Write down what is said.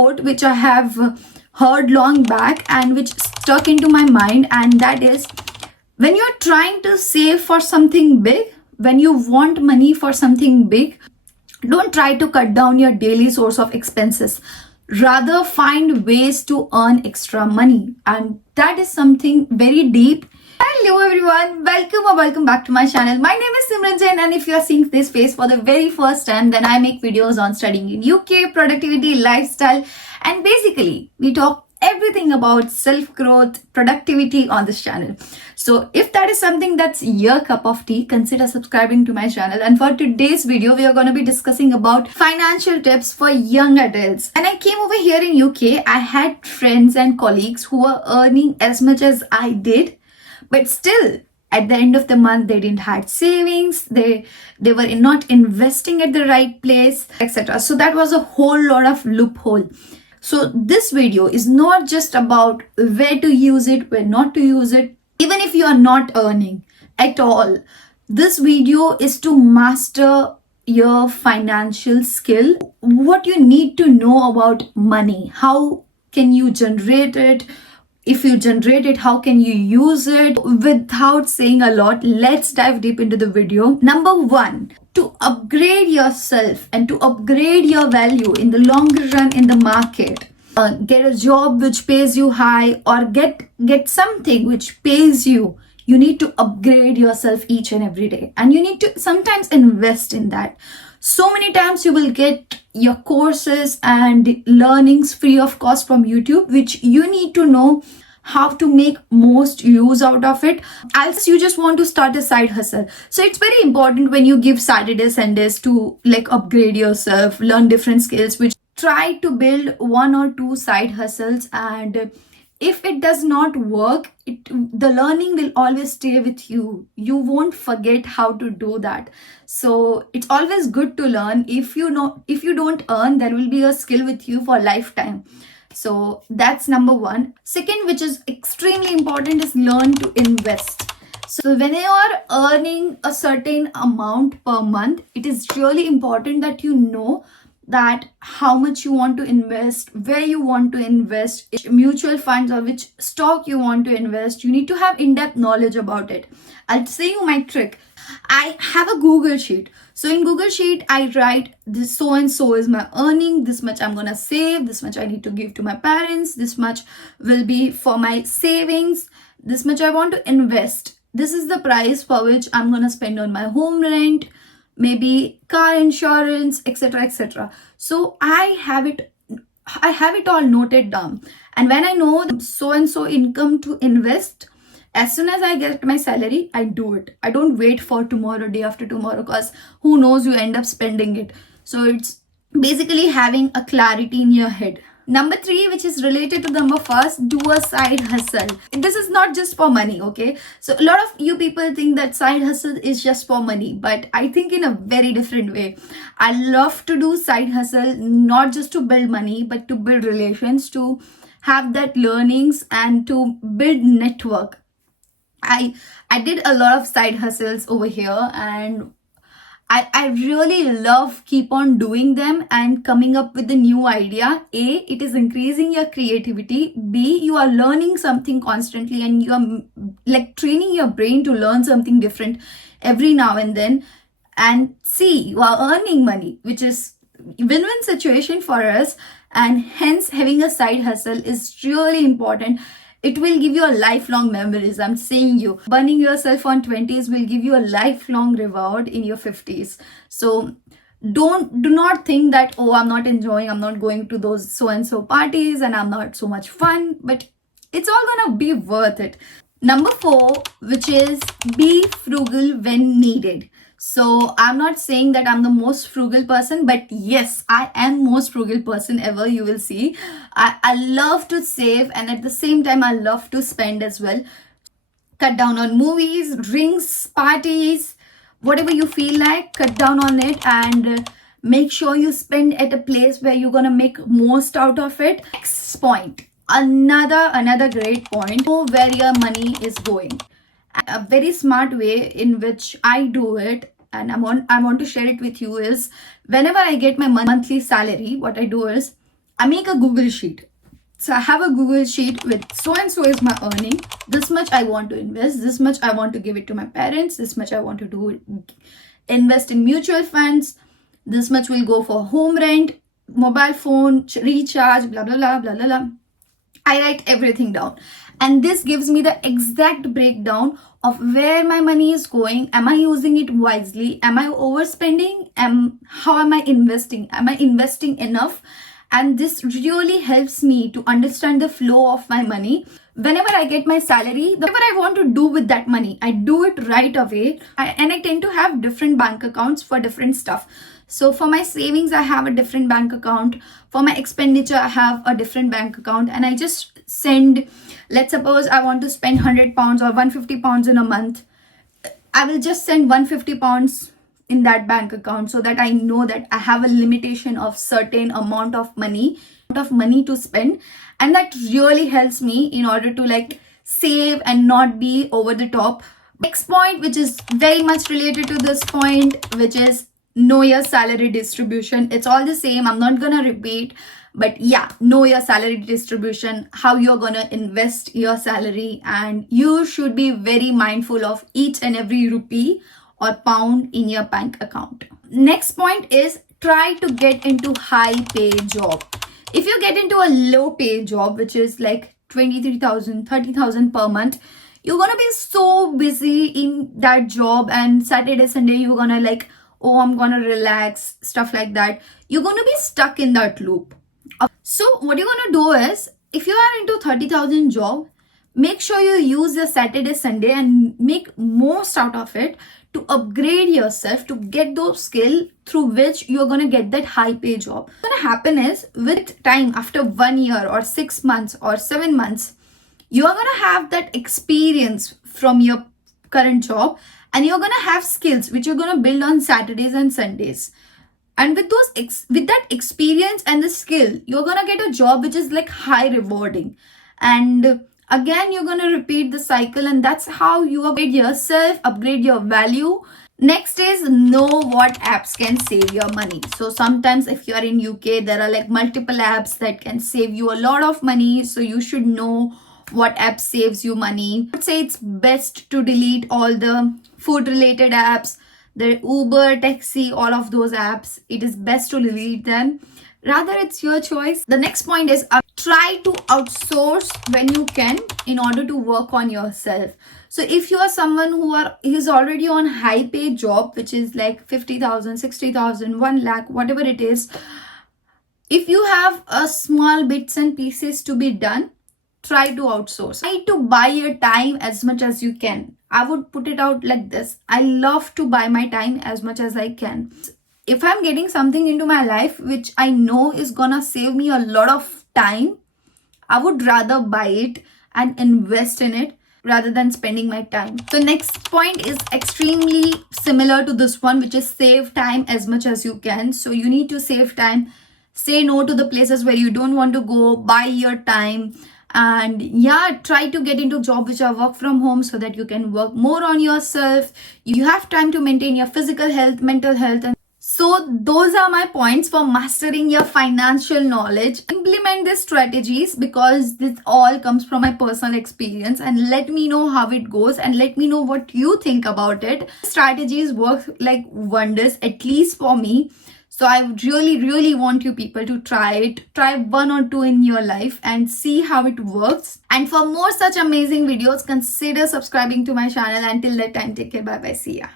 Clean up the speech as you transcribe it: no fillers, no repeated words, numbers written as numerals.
quote which I have heard long back and which stuck into my mind, and that is, when you're trying to save for something big, when you want money for something big, don't try to cut down your daily source of expenses. Rather, find ways to earn extra money. And that is something very deep. Hello everyone, welcome or welcome back to my channel. My name is Simran Jain, and if you are seeing this face for the very first time, then I make videos on studying in UK, productivity, lifestyle, and basically we talk everything about self-growth, productivity on this channel. So if that is something that's your cup of tea, consider subscribing to my channel. And for today's video, we are going to be discussing about financial tips for young adults. And I came over here in UK, I had friends and colleagues who were earning as much as I did, but still at the end of the month they didn't had savings, they were not investing at the right place, etc. So that was a whole lot of loophole. So this video is not just about where to use it, where not to use it, even if you are not earning at all. This video is to master your financial skill, what you need to know about money, how can you generate it, if you generate it, how can you use it? Without saying a lot, let's dive deep into the video. Number one, to upgrade yourself and to upgrade your value in the longer run in the market. Get a job which pays you high, or get something which pays you. You need to upgrade yourself each and every day, and you need to sometimes invest in that. So many times you will get your courses and learnings free of cost from YouTube, which you need to know how to make most use out of it. Else you just want to start a side hustle. So it's very important when you give Saturdays, Sundays to like upgrade yourself, learn different skills, which try to build one or two side hustles. And if it does not work, the learning will always stay with you. You won't forget how to do that. So it's always good to learn. If you don't earn, there will be a skill with you for lifetime. So that's number one. Second, which is extremely important, is learn to invest. So when you are earning a certain amount per month, it is really important that you know that how much you want to invest, where you want to invest, which mutual funds or which stock you want to invest. You need to have in-depth knowledge about it. I'll say you my trick. I have a Google sheet. So in Google sheet, I write this so and so is my earning, this much I'm gonna save, this much I need to give to my parents, this much will be for my savings, this much I want to invest. This is the price for which I'm gonna spend on my home rent, maybe car insurance, etc., etc. So I have it all noted down. And when I know so and so income to invest, as soon as I get my salary, I do it. I don't wait for tomorrow, day after tomorrow, because who knows, you end up spending it. So it's basically having a clarity in your head. Number three, which is related to number first, do a side hustle. This is not just for money, okay? So a lot of you people think that side hustle is just for money, but I think in a very different way. I love to do side hustle, not just to build money, but to build relations, to have that learnings and to build network. I did a lot of side hustles over here, and I really love keep on doing them and coming up with a new idea. A, it is increasing your creativity. B, you are learning something constantly, and you are like training your brain to learn something different every now and then. And C, you are earning money, which is win-win situation for us. And hence having a side hustle is really important. It will give you a lifelong memories. I'm saying you. Burning yourself on 20s will give you a lifelong reward in your 50s. So do not think that, oh, I'm not enjoying, I'm not going to those so-and-so parties and I'm not so much fun, but it's all gonna be worth it. Number four, which is be frugal when needed. So I'm not saying that I'm the most frugal person, but yes, I am most frugal person ever, you will see. I love to save, and at the same time, I love to spend as well. Cut down on movies, drinks, parties, whatever you feel like, cut down on it, and make sure you spend at a place where you're gonna make most out of it. Next point, another great point, know where your money is going. A very smart way in which I do it, and I want to share it with you, is whenever I get my monthly salary, what I do is I make a Google sheet. So I have a Google sheet with so and so is my earning. This much I want to invest. This much I want to give it to my parents. This much I want to do invest in mutual funds. This much will go for home rent, mobile phone, recharge, blah, blah, blah, blah, blah, blah. I write everything down. And this gives me the exact breakdown of where my money is going. Am I using it wisely? Am I overspending? How am I investing? Am I investing enough? And this really helps me to understand the flow of my money. Whenever I get my salary, whatever I want to do with that money, I do it right away. And I tend to have different bank accounts for different stuff. So for my savings, I have a different bank account. For my expenditure, I have a different bank account. And I just send, let's suppose I want to spend £100 or £150 in a month. I will just send £150 in that bank account so that I know that I have a limitation of certain amount of money to spend. And that really helps me in order to like save and not be over the top. Next point, which is very much related to this point, which is know your salary distribution. It's all the same. I'm not gonna repeat, but yeah, know your salary distribution, how you're gonna invest your salary, and you should be very mindful of each and every rupee or pound in your bank account. Next point is try to get into high pay job. If you get into a low pay job, which is like 23,000, 30,000 per month, you're gonna be so busy in that job, and Saturday, Sunday, you're gonna like, oh, I'm gonna relax, stuff like that. You're gonna be stuck in that loop. So what you're gonna do is, if you are into 30,000 job, make sure you use your Saturday, Sunday and make most out of it to upgrade yourself, to get those skills through which you're going to get that high pay job. What's going to happen is, with time, after 1 year or 6 months or 7 months, you're going to have that experience from your current job, and you're going to have skills which you're going to build on Saturdays and Sundays. And with that experience and the skill, you're going to get a job which is like high rewarding. And again, you're going to repeat the cycle, and that's how you upgrade yourself, upgrade your value. Next is know what apps can save your money. So sometimes if you're in UK, there are like multiple apps that can save you a lot of money. So you should know what app saves you money. I would say it's best to delete all the food related apps, the Uber, taxi, all of those apps. It is best to delete them. Rather, it's your choice. The next point is try to outsource when you can in order to work on yourself. So if you are someone who is already on high paid job, which is like 50,000, 60,000, 1 lakh, whatever it is, if you have a small bits and pieces to be done, try to outsource. Try to buy your time as much as you can. I would put it out like this. I love to buy my time as much as I can. If I'm getting something into my life which I know is gonna save me a lot of time, I would rather buy it and invest in it rather than spending my time. The next point is extremely similar to this one, which is save time as much as you can. So you need to save time, say no to the places where you don't want to go, buy your time, and yeah, try to get into job which are work from home so that you can work more on yourself. You have time to maintain your physical health, mental health, and so those are my points for mastering your financial knowledge. Implement these strategies because this all comes from my personal experience, and let me know how it goes and let me know what you think about it. Strategies work like wonders, at least for me. So I really want you people to try it. Try 1 or 2 in your life and see how it works. And for more such amazing videos, consider subscribing to my channel. Until that time, take care. Bye bye. See ya.